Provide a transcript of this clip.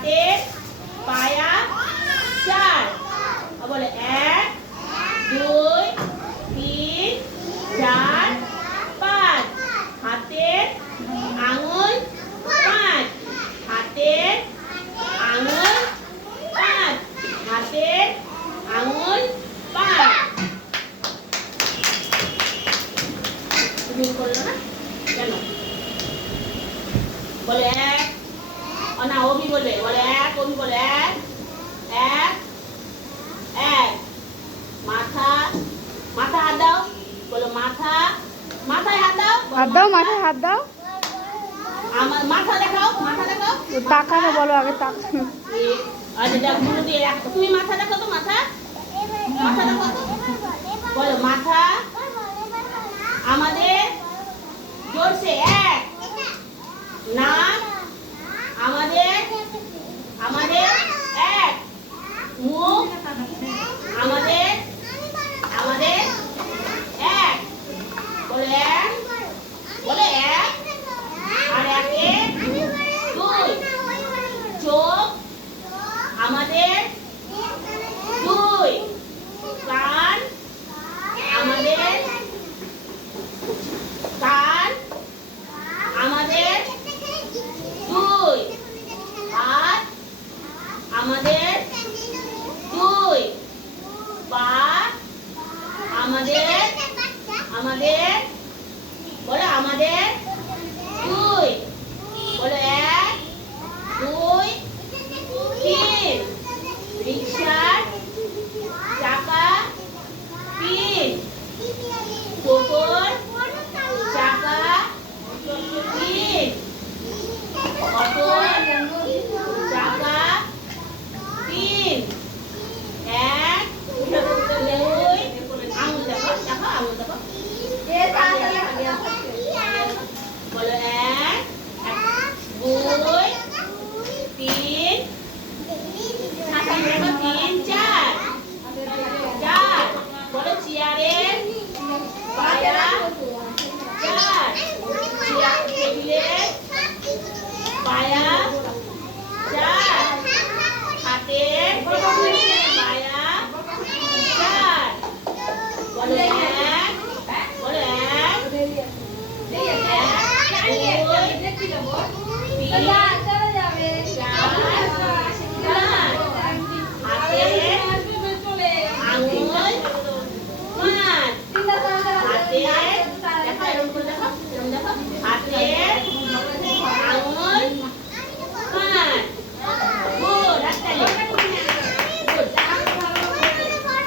হাতের পায়া 4 বলে 1 2 3 4 5 হাতের আঙুল 5 হাতের আঙুল 5 হাতের আঙুল 5 তুমি করলো না কেন বলে 1 না অভি বলবে বলে 1 অভি বলে 1 1 1 মাথা মাথা হাত দাও বলো মাথা মাথায় হাত দাও মাথায় হাত দাও আমার মাথা দেখাও তাকানো বলো আগে তাক আচ্ছা দেখো মুড়ি দিয়ে রাখো তুমি মাথা দেখো তো মাথা মাথা দেখো তো বলো মাথা আমাদের জোরসে 1 নাক আমাদের 1 মুখ আমাদের 1 বলে 1 বলে 1 আর 1 এ 2 চোখ আমাদের 2 কান আমাদের 2 হাত আমাদের 2 পা আমাদের বলে আমাদের 2 বলে 1 2 3 রিকশার চাকা 3 টোটোর চাকা 3 অটোর চাকা 3 1 2 আঙুল দেখো বলো 1 2 3 3 4 বলো চেয়ারের পায়া 4 চেয়ার টেবিলের পায়া